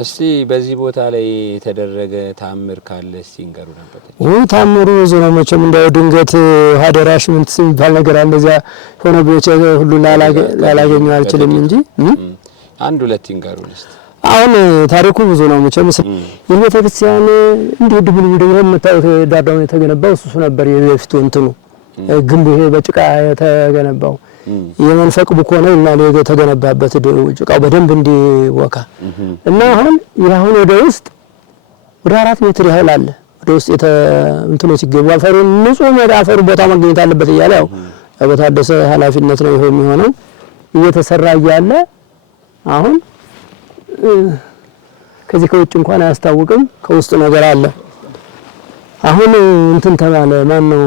እስቲ በዚህ ቦታ ላይ የተደረገ ታምር ካለ እስቲ እንገሩ ነበር። ታምሩ ዘሮ መቼም እንደው ድንገት ሀደራሽ ምን ሲባል ነገር አለ እዚያ ሆነ ብቻ ሁሉ ላላገኘው አልችልም እንጂ አንድ ሁለት እንገሩ እስቲ። አሁን ታሪኩ ብዙ ነው መቼም የቤተክርስቲያን እንዲህ ድብልብል ደግሞ መታወት ዳዳው የተገነባው እሱ ነበር የበፊቱ እንትኑ ግንቡ ይሄ በጭቃ የተገነባው የመንፈቅ ቡኮነው እና ለገ ተገነባበት ጭቃው በደንብ እንዲወካ እና አሁን ያሁን ወደ ውስጥ ወደ 4 ሜትር ያህል አለ ወደ ውስጥ እንትኖች ይገቡ አፈሩ ንጹህ ነው አፈሩ ቦታ ማግኘት አለበት እያለ ያው በታደሰ ኃላፊነት ነው ይሄ የሚሆነው እየተሰራ እያለ አሁን ከዚህ ከውጭ እንኳን አያስታውቅም ከውስጥ ነገር አለ አሁን እንትን ተባለ ማን ነው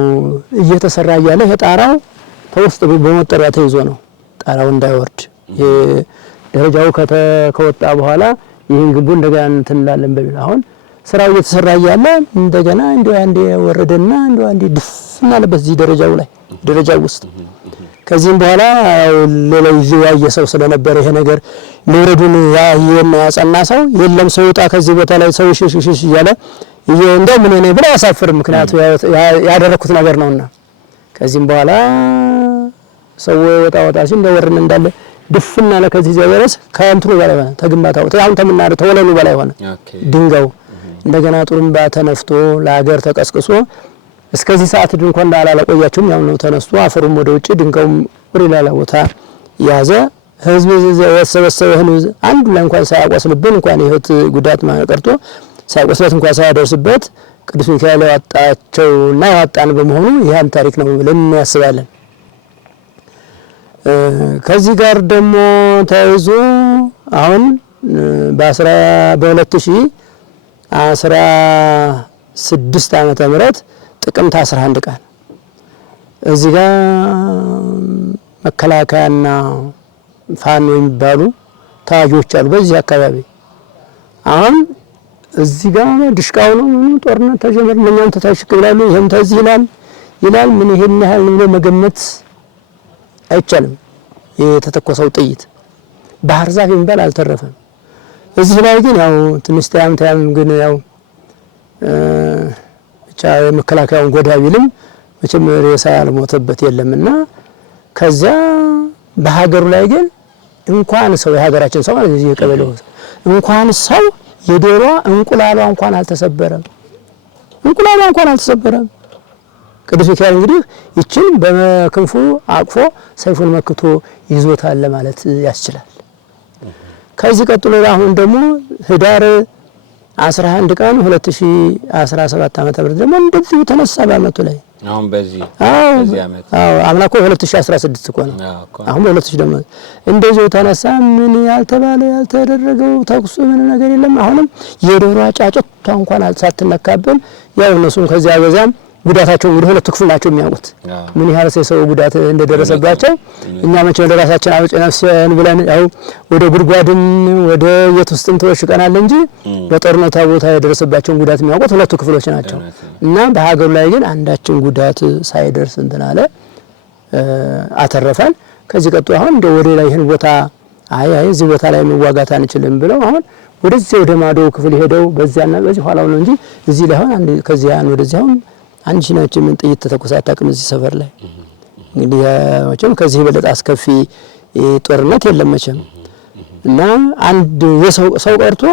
እየተሰራ እያለ የጣራው ተውስጥ በመጠሪያ ተይዞ ነው ጣራው እንዳይወርድ ደረጃው ከወጣ በኋላ ይሄን ግቡ እንደገና እንትን እንላለን በሚል አሁን ስራው እየተሰራ እያለ እንደገና እንደው አንዴ ወረደና እንደው አንዴ ድፍና ለበት እዚህ ደረጃው ውስጥ ከዚህም በኋላ ሌላው ያየ ሰው ስለነበረ ይሄ ነገር መውረዱን ያጸና ሰው የለም ሰው ወጣ ከዚህ ቦታ ላይ ሰው ሽሽሽ እያለ እንደው ምን እኔ ብለ ያሳፍር ምክንያቱ ያደረኩት ነገር ነውና ከዚህም በኋላ ሰው ወጣ እንደወረን እንዳለ ድፍና ለከዚህ ዘበረስ ከእንትኑ በላይ ሆነ ተግንባታው ተምናረ ተወለሉ በላይ ሆነ ድንጋው እንደገና ጥሩምባ ተነፍቶ ለሀገር ተቀስቅሶ እስከዚህ ሰዓት እንኳን አላለቆያቸውም ያው ነው ተነስቶ አፈሩም ወደ ውጭ ድንጋውም ወደ ሌላ ቦታ ያዘ ህዝብ ዘወሰበሰበ ህዝብ አንዱ ላይ እንኳን ሳያቆስልብን እንኳን ይሁት ጉዳት ማቀርቶ ሳይቆስለት እንኳን ሳያደርስበት ቅዱስ ሚካኤል ያወጣቸውና ያወጣን በመሆኑ ይሄን ታሪክ ነው ብለን ያስባለን ከዚህ ጋር ደግሞ ተይዞ አሁን በ2016 ዓመተ ምህረት ጥቅምት 11 ቀን እዚህ ጋር መከላከያና ፋኖ የሚባሉ ታጆች አሉ በዚህ አካባቢ አሁን እዚህ ጋር ድሽቃው ነው ጦርነት ተጀመረ ለኛም ተታሽክብላሉ ይሄም ተዚህ ይላል ምን ይሄን ያህል ነው መገመት አይቻልም የተተኮሰው ጥይት ባህር ዛፍ የሚባል አልተረፈም እዚህ ላይ ግን ያው ትንሽ ታያም ግን ያው ብቻ መከላከያውን ጎዳ ቢልም መቼም ሬሳ ያልሞተበት የለምና ከዛ በሀገሩ ላይ ግን እንኳን ሰው የሀገራችን ሰው ማለት እዚህ የቀበሌው እንኳን ሰው የዶሮ እንቁላሏ እንኳን አልተሰበረም ቅዱስ ሚካኤል እንግዲህ ይችን በክንፉ አቅፎ ሰይፉን መክቶ ይዞታል ለማለት ያስችላል ከዚህ ቀጥሎ አሁን ደግሞ ህዳር 11 ቀን 2017 ዓመተ ምህረት ደግሞ እንደዚህ ተነሳ በአመቱ ላይ አሁን በዚህ አመት አምላኮ 2016 እኮ ነው አሁን 2000 ደግሞ እንደዚህ ተነሳ ምን ያልተደረገው ተኩስ ምን ነገር የለም አሁንም የዶሮ ጫጭቷ እንኳን አልሳትነካብን ያው እነሱም ከዚያ በዛም ጉዳታቸው ወደ ሁለት ክፍል ናቸው የሚያውቁት ምን ያህል ሰው ጉዳት እንደደረሰባቸው እኛ መቼ ለራሳችን አውጭ ነፍስን ብለን ያው ወደ ጉድጓድም ወደ የትውስጥም ተወሽቀናል እንጂ በጦርነታ ቦታ የደረሰባቸው ጉዳት የሚያውቁት ሁለቱ ክፍሎች ናቸው እና በሀገሩ ላይ ግን አንዳችን ጉዳት ሳይደርስ እንተናለ አተረፈን ከዚህ ቀጥሎ አሁን እንደ ወደ ላይ ይሄን ቦታ አይ እዚህ ቦታ ላይ መዋጋት አንችልም ብለው አሁን ወደዚህ ወደ ማዶ ክፍል ሄደው በዚያና በዚህ ኋላው ነው እንጂ እዚህ ላይ አሁን ከዚህ ያን ወደዚህ አሁን አንድ ሽናችን ምን ጥይት ተተኮሰ አታውቅም እዚህ ሰፈር ላይ እንግዲህ መቼም ከዚህ በለጣ አስከፊ ጦርነት የለም መቼም እና አንድ ሰው ቀርቶ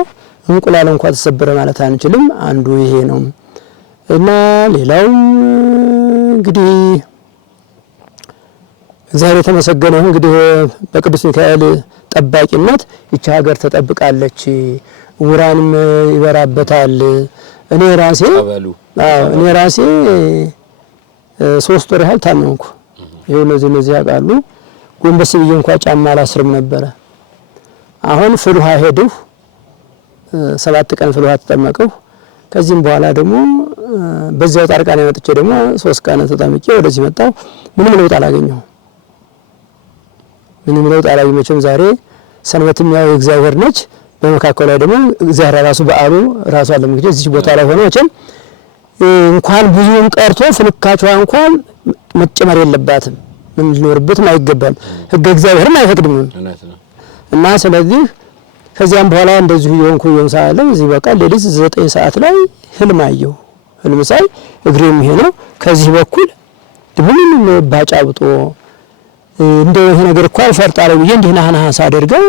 እንቁላል እንኳን ተሰበረ ማለት አንችልም አንዱ ይሄ ነው እና ሌላው እንግዲህ እግዚአብሔር የተመሰገነ ይሁን እንግዲህ በቅዱስ ሚካኤል ጠባቂነት ይቺ ሀገር ተጠብቃለች ውራንም ይበራበታል እኔ ራሴ 3 ወር ያህል ታመምኩ ይሄው እነዚህ ያቃሉ ጎንበስ ብዬ እንኳን ጫማ አላስርም ነበር አሁን ፍልውሃ ሄድሁ 7 ቀን ፍልውሃ ተጠመቅሁ ከዚህም በኋላ ደግሞ በዚያው ጣርቃኔ መጥቼ ደግሞ 3 ቀን ተጠምቄ ወደዚህ መጣሁ ምንም ለውጥ አላገኘሁም መቼም ዛሬ ሰንበትም ያው እግዚአብሔር ነች በመካከሉ ላይ ደግሞ እግዚአብሔር ራሱ በአሉ ራሱ አለ እንግዲህ እዚህ ቦታ ላይ ሆኖ መቼም እንኳን ብዙውን ቀርቶ ፍልካቸው እንኳን መጨመር የለባትም ምን ሊኖርበትም አይገባም ህግ እግዚአብሔርም አይፈቅድም እና ስለዚህ ከዚያም በኋላ እንደዚሁ የሆንኩ ሳለም እዚህ በቃ ሌሊት 9 ሰዓት ላይ ህልም አየሁ። ህልም ሳይ እግሬም ይሄ ነው ከዚህ በኩል ድብልም ባጫብጦ እንደው ይሄ ነገር እኮ አልፈርጣለ ብዬ እንዲህ ናህና ሳደርገው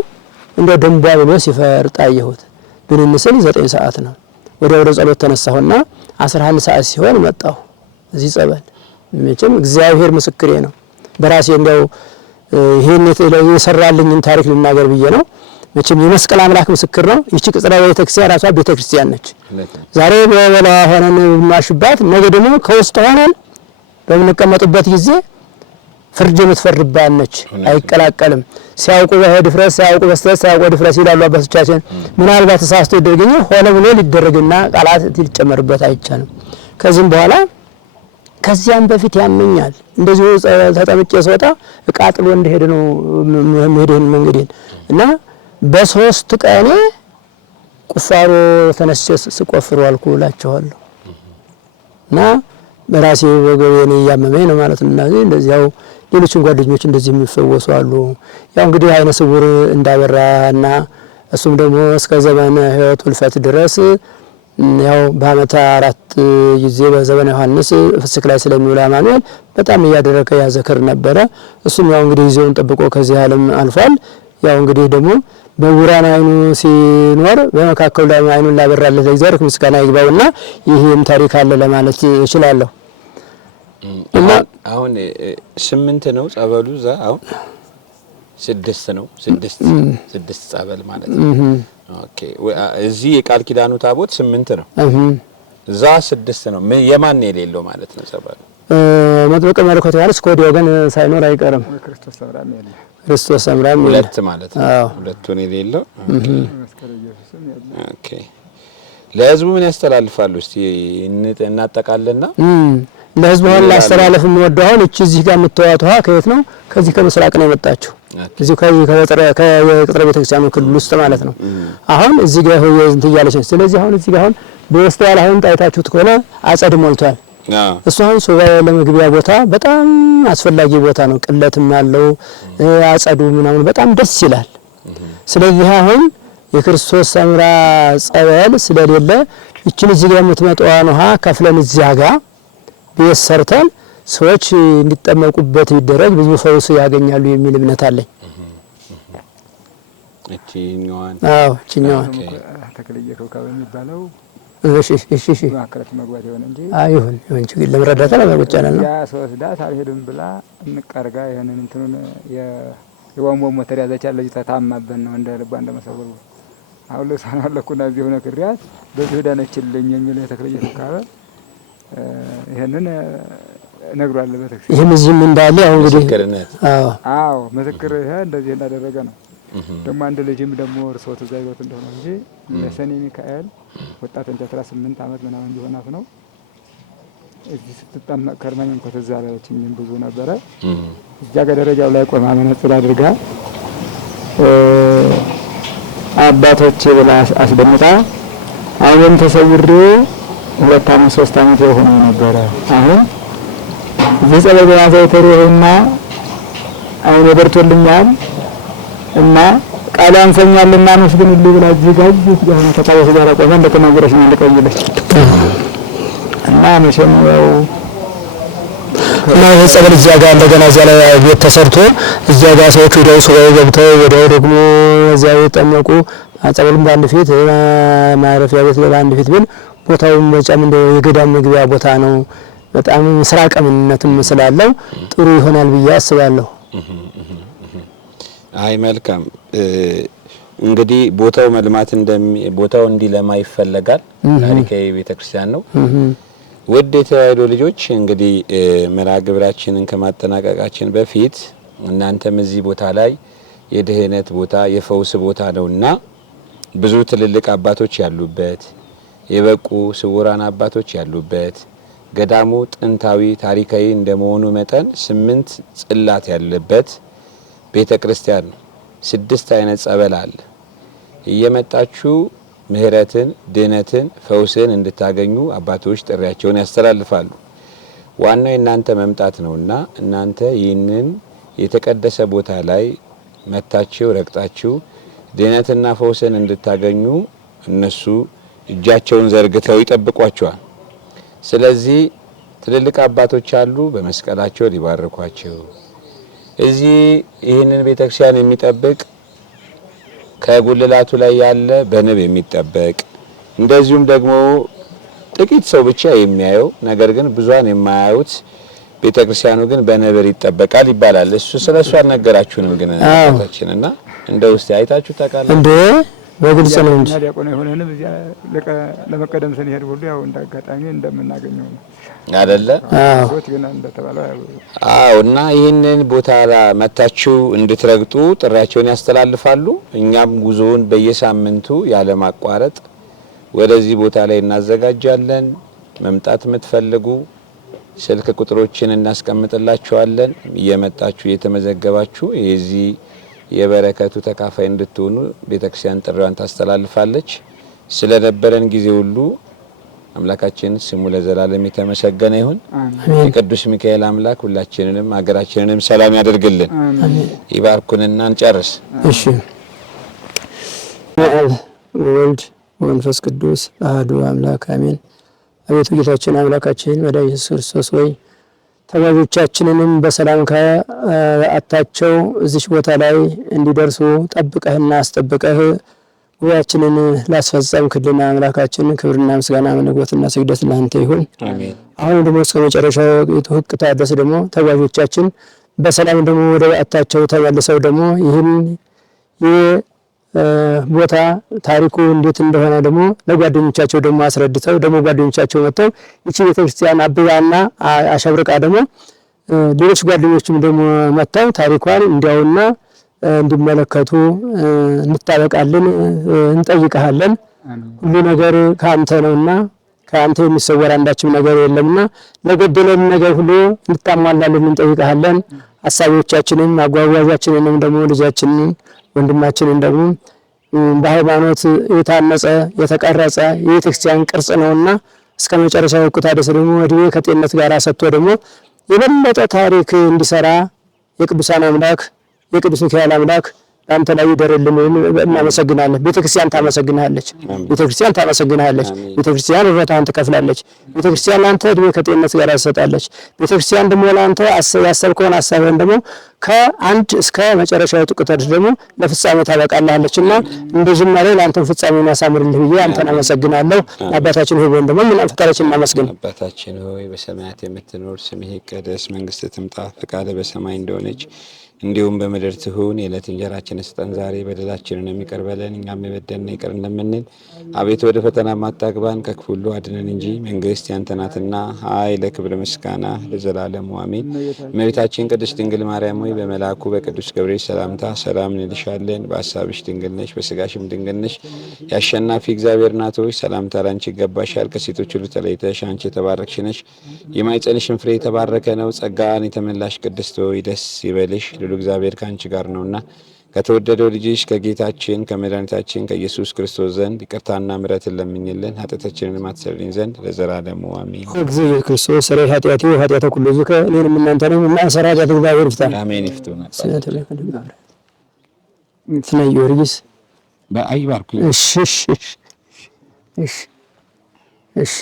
እንደው ደንቧ ብሎ ሲፈርጥ አየሁት። ብንንስል 9 ሰዓት ነው። ወደ ጸሎት ተነሳሁና 11 ሰዓት ሲሆን መጣሁ እዚህ ጸበል። መቼም እግዚአብሔር ምስክሬ ነው። በራሴ እንደው ይሄን የሰራልኝን ታሪክ ልናገር ብዬ ነው። መቼም የመስቀል አምላክ ምስክር ነው። ይቺ ቅጽራ ቤተክርስቲያን ራሷ ቤተክርስቲያን ነች። ዛሬ በበላ ሆነን ማሽባት ነገ ደግሞ ከውስጥ ሆነን በምንቀመጥበት ጊዜ ፍርድ የምትፈርድባት ነች። አይቀላቀልም። ሲያውቁ በድፍረት ሲያውቁ በስተት ሲያውቁ ድፍረት ይላሉ አባቶቻችን። ምናልባት ተሳስቶ ይደረግኝ ሆነ ብሎ ሊደረግና ቃላት ሊጨመርበት አይቻልም። ከዚህም በኋላ ከዚያም በፊት ያመኛል። እንደዚሁ ተጠምቄ ስወጣ እቃ ጥሎ እንደሄደ ነው መሄድን መንገዴን እና በ3 ቀኔ ቁፋሮ ተነስቼ ስቆፍር ዋልኩ እላቸዋለሁ። እና በራሴ ወገቤን ያመመኝ ነው ማለት ነው። እና እንደዚያው ሌሎችም ጓደኞች እንደዚህ የሚፈወሱ አሉ። ያው እንግዲህ አይነ ስውር እንዳበራና እሱም ደግሞ እስከ ዘመነ ሕይወት ውልፈት ድረስ ያው በአመት 4 ጊዜ በዘመነ ዮሐንስ ፍስክ ላይ ስለሚውል አማኑኤል በጣም እያደረከ ያዘክር ነበረ። እሱም ያው እንግዲህ ጊዜውን ጠብቆ ከዚህ ዓለም አልፏል። ያው እንግዲህ ደግሞ በቡራን አይኑ ሲኖር በመካከሉ ላይ አይኑን ላበራለት ለእግዚአብሔር ምስጋና ይግባውና ይሄም ታሪክ አለ ለማለት እችላለሁ። እና አሁን 8 ነው ጸበሉ እዛ አሁን 6 ነው 6 ጸበል ማለት ነው። ኦኬ እዚህ የቃል ኪዳኑ ታቦት 8 ነው። እዛ 6 ነው። የማን የሌለው ማለት ነው ጸበሉ? መጥምቀ መለኮት ዮሐንስ ከወዲያው ግን ሳይኖር አይቀርም። ክርስቶስ ሰምራም ያለ ክርስቶስ ሰምራም ሁለት ማለት ነው። ሁለቱን የሌለው ኦኬ። ለህዝቡ ምን ያስተላልፋሉ? እስቲ እናጠቃለና ለህዝቡ ሁሉ አስተላልፍ የምወደው አሁን እቺ እዚህ ጋር የምትዋት ውሃ ከየት ነው? ከዚህ ከምስራቅ ነው የመጣችው። እዚህ ከቅጥረ ቤተክርስቲያኑ ክልል ውስጥ ማለት ነው። አሁን እዚህ ጋር እንትን እያለች ነው። ስለዚህ አሁን እዚህ ጋር አሁን በስተኋላ አሁን ጣይታችሁት ከሆነ አጸድ ሞልቷል። እሱ አሁን ሱባኤ ለመግቢያ ቦታ በጣም አስፈላጊ ቦታ ነው። ቅለትም አለው አጸዱ ምናምን በጣም ደስ ይላል። ስለዚህ አሁን የክርስቶስ ሰምራ ጸበል ስለሌለ እቺን እዚህ ጋር የምትመጣዋን ውሃ ከፍለን እዚያ ጋር ቤት ሰርተን ሰዎች እንዲጠመቁበት ይደረግ ብዙ ፈውስ ያገኛሉ የሚል እምነት አለኝ። እቺኛዋን እቺኛዋን ተክልዬ ከውካብ የሚባለው እሺ ማከረት መግባት ይሆን እንጂ አይሁን ችግር ለመረዳት ለማቆጫለና ያ ሶስዳት አልሄድም ብላ እንቀርጋ ይሄንን እንትኑን የዋንቦ ሞተር ያዛቻለ ታማበን ነው እንደ ልባ እንደመሰበሩ አሁን ለሳና ለኩና እዚህ ሆነ ክሪያት በዚህ ዳነችልኝ የሚል ተክልዬ ከውካብ ይሄንን ነግሯል በተክሲ ይሄም እዚህም እንዳለ ያው እንግዲህ አዎ ምስክር ይሄ እንደዚህ እንዳደረገ ነው። ደግሞ አንድ ልጅም ደግሞ እርሶት እዛ ይወት እንደሆነ እንጂ ለሰኔ ሚካኤል ወጣት እንደ 18 አመት ምናምን ቢሆናት ነው እዚህ ስትጠመቅ ከርማኝ እንኳን ተዛ አለችኝ ብዙ ነበረ። እዛ ጋር ደረጃው ላይ ቆማ መነጽር አድርጋ አባቶች ብላ አስደምጣ አሁን ተሰውሬ 2 አመት 3 አመት የሆነ ነበረ። አሁን እዚህ ጸበል በማዘውተሩና አሁን በርቶልኛል እና ቃል አንሰኛልና መስግንልኝ ብላ አዘጋጅ ጋር ተታወስ ጋር ቆመ እንደተናገረሽ ነው ልቀይልሽ እና መቼም ያው እና ጸበል እዚያ ጋር እንደገና እዚያ ላይ ቤት ተሰርቶ እዚያ ጋር ሰዎች ወዲያው ሰው ገብተው ወዲያው ደግሞ እዚያ የተጠመቁ ጸበልም በአንድ ፊት ማረፊያ ቤት በአንድ ፊት ቢል ቦታውም በጣም እንደ የገዳም መግቢያ ቦታ ነው። በጣም ምስራቅምነትም ስላለው ጥሩ ይሆናል ብዬ አስባለሁ። አይ መልካም እንግዲህ ቦታው መልማት ቦታው እንዲለማ ይፈልጋል። ታሪካዊ ቤተክርስቲያን ነው። ውድ የተዋሕዶ ልጆች እንግዲህ መርሐ ግብራችንን ከማጠናቀቃችን በፊት እናንተም እዚህ ቦታ ላይ የድህነት ቦታ የፈውስ ቦታ ነውና ብዙ ትልልቅ አባቶች ያሉበት የበቁ ስውራን አባቶች ያሉበት ገዳሙ ጥንታዊ ታሪካዊ እንደመሆኑ መጠን 8 ጽላት ያለበት ቤተክርስቲያን 6 አይነት ጸበል አለ። እየመጣችሁ ምህረትን ድህነትን ፈውስን እንድታገኙ አባቶች ጥሪያቸውን ያስተላልፋሉ። ዋናው እናንተ መምጣት ነውና እናንተ ይህንን የተቀደሰ ቦታ ላይ መታችሁ ረግጣችሁ ድነትና ፈውስን እንድታገኙ እነሱ እጃቸውን ዘርግተው ይጠብቋቸዋል። ስለዚህ ትልልቅ አባቶች አሉ በመስቀላቸው ሊባርኳቸው። እዚህ ይህንን ቤተክርስቲያን የሚጠብቅ ከጉልላቱ ላይ ያለ በንብ የሚጠበቅ እንደዚሁም ደግሞ ጥቂት ሰው ብቻ የሚያየው ነገር ግን ብዙሃን የማያዩት ቤተክርስቲያኑ ግን በነብር ይጠበቃል ይባላል። እሱ ስለሱ አልነገራችሁንም ግን አባታችንና እንደው እስቲ አይታችሁ ታውቃላችሁ እንዴ? በግልጽ ነው እንጂ ዲያቆን የሆነንም እዚያ ለመቀደም ስንሄድ ሁሉ ያው እንዳጋጣሚ እንደምናገኘው ነው አይደለ? ሰዎች ግን እንደተባለው እና ይህንን ቦታ መታችሁ እንድትረግጡ ጥሪያቸውን ያስተላልፋሉ። እኛም ጉዞውን በየሳምንቱ ያለ ማቋረጥ ወደዚህ ቦታ ላይ እናዘጋጃለን። መምጣት የምትፈልጉ ስልክ ቁጥሮችን እናስቀምጥላችኋለን። እየመጣችሁ እየተመዘገባችሁ የዚህ የበረከቱ ተካፋይ እንድትሆኑ ቤተክርስቲያን ጥሪዋን ታስተላልፋለች። ስለነበረን ጊዜ ሁሉ አምላካችን ስሙ ለዘላለም የተመሰገነ ይሁን። የቅዱስ ሚካኤል አምላክ ሁላችንንም ሀገራችንንም ሰላም ያደርግልን። ይባርኩንና እንጨርስ። እሺ። ወልድ መንፈስ ቅዱስ አሐዱ አምላክ አሜን። አቤቱ ጌታችን አምላካችን መድኃኒታችን ኢየሱስ ክርስቶስ ሆይ ተጓዦቻችንንም በሰላም ከአታቸው እዚች ቦታ ላይ እንዲደርሱ ጠብቀህና አስጠብቀህ ጉባኤያችንን ላስፈጸምክልን አምላካችን ክብርና ምስጋና መለኮትና ስግደት ለአንተ ይሁን። አሜን። አሁን ደግሞ እስከ መጨረሻው ሕቅታ ድረስ ደግሞ ተጓዦቻችን በሰላም ደግሞ ወደ አታቸው ተመልሰው ደግሞ ይህን ቦታ ታሪኩ እንዴት እንደሆነ ደግሞ ለጓደኞቻቸው ደግሞ አስረድተው ደግሞ ጓደኞቻቸው መጥተው እቺ ቤተክርስቲያን አብባና አሸብርቃ ደግሞ ሌሎች ጓደኞችም ደግሞ መጥተው ታሪኳን እንዲያውና እንዲመለከቱ እንታበቃለን እንጠይቀሃለን። ሁሉ ነገር ካንተ ነውና ካንተ የሚሰወር አንዳችም ነገር የለምና ለጎደለን ነገር ሁሉ እንድታሟላልን እንጠይቀሃለን። ሐሳቦቻችንን አጓጓዣችንንም ደግሞ ልጃችንን ወንድማችንን ደግሞ በሃይማኖት የታነጸ የተቀረጸ የቤተክርስቲያን ቅርጽ ነውና እስከ መጨረሻው ሕቅታ ድረስ ደግሞ እድሜ ከጤንነት ጋር ሰጥቶ ደግሞ የበለጠ ታሪክ እንዲሰራ የቅዱሳን አምላክ የቅዱስ ሚካኤል አምላክ አንተ ላይ ይደረልን። እናመሰግናለን። ቤተክርስቲያን ታመሰግናለች። ቤተክርስቲያን ታመሰግናለች። ቤተክርስቲያን ውለታህን ትከፍላለች። ቤተክርስቲያን አንተ እድሜ ከጤንነት ጋር ትሰጣለች። ቤተክርስቲያን ደግሞ ለአንተ ያሰብከውን ሐሳብህን ደግሞ ከአንድ እስከ መጨረሻው ጥቂት ደግሞ ለፍጻሜ ታበቃለችና እንደዚህ ማለት ለአንተ ፍጻሜውን ያሳምርልህ ብዬ አንተን አመሰግናለሁ። አባታችን ሆይ ወንድም ምን ፈቃዳችን እናመስግን። አባታችን ሆይ በሰማያት የምትኖር ስምህ ይቀደስ፣ መንግስትህ ትምጣ፣ ፈቃድህ በሰማይ እንደሆነች እንዲሁም በምድር ትሁን። የዕለት እንጀራችንን ስጠን ዛሬ፣ በደላችንን ይቅር በለን እኛም የበደልነውን ይቅር እንደምንል፣ አቤቱ ወደ ፈተና አታግባን ከክፉ ሁሉ አድነን እንጂ መንግስት ያንተ ናትና ኃይል፣ ክብር፣ ምስጋና ለዘላለሙ አሜን። እመቤታችን ቅድስት ድንግል ማርያም ሆይ በመልአኩ በቅዱስ ገብርኤል ሰላምታ ሰላም እንልሻለን። በሐሳብሽ ድንግል ነሽ፣ በስጋሽም ድንግል ነሽ። የአሸናፊ እግዚአብሔር እናት ሆይ ሰላምታ ላንቺ ይገባሻል። ከሴቶች ሁሉ ተለይተሽ አንቺ የተባረክሽ ነሽ፣ የማኅፀንሽም ፍሬ የተባረከ ነው። ጸጋን የተመላሽ ቅድስት ሆይ ደስ ይበልሽ፣ እግዚአብሔር ካንቺ ጋር ነውና ከተወደደው ልጅሽ ከጌታችን ከመድኃኒታችን ከኢየሱስ ክርስቶስ ዘንድ ይቅርታና ምሕረትን ለምኝልን ኃጢአታችንን ማትሰርልኝ ዘንድ ለዘላለሙ አሜን። እግዚአብሔር ክርስቶስ ሰረ ኃጢአቴ ኃጢአተ ኩሉ ዝከ እኔንም እናንተንም እናሰራ ኃጢአተ እግዚአብሔር ይፍታ። አሜን። ይፍቱና ስለ ጊዮርጊስ በአይባርኩ። እሺ እሺ እሺ እሺ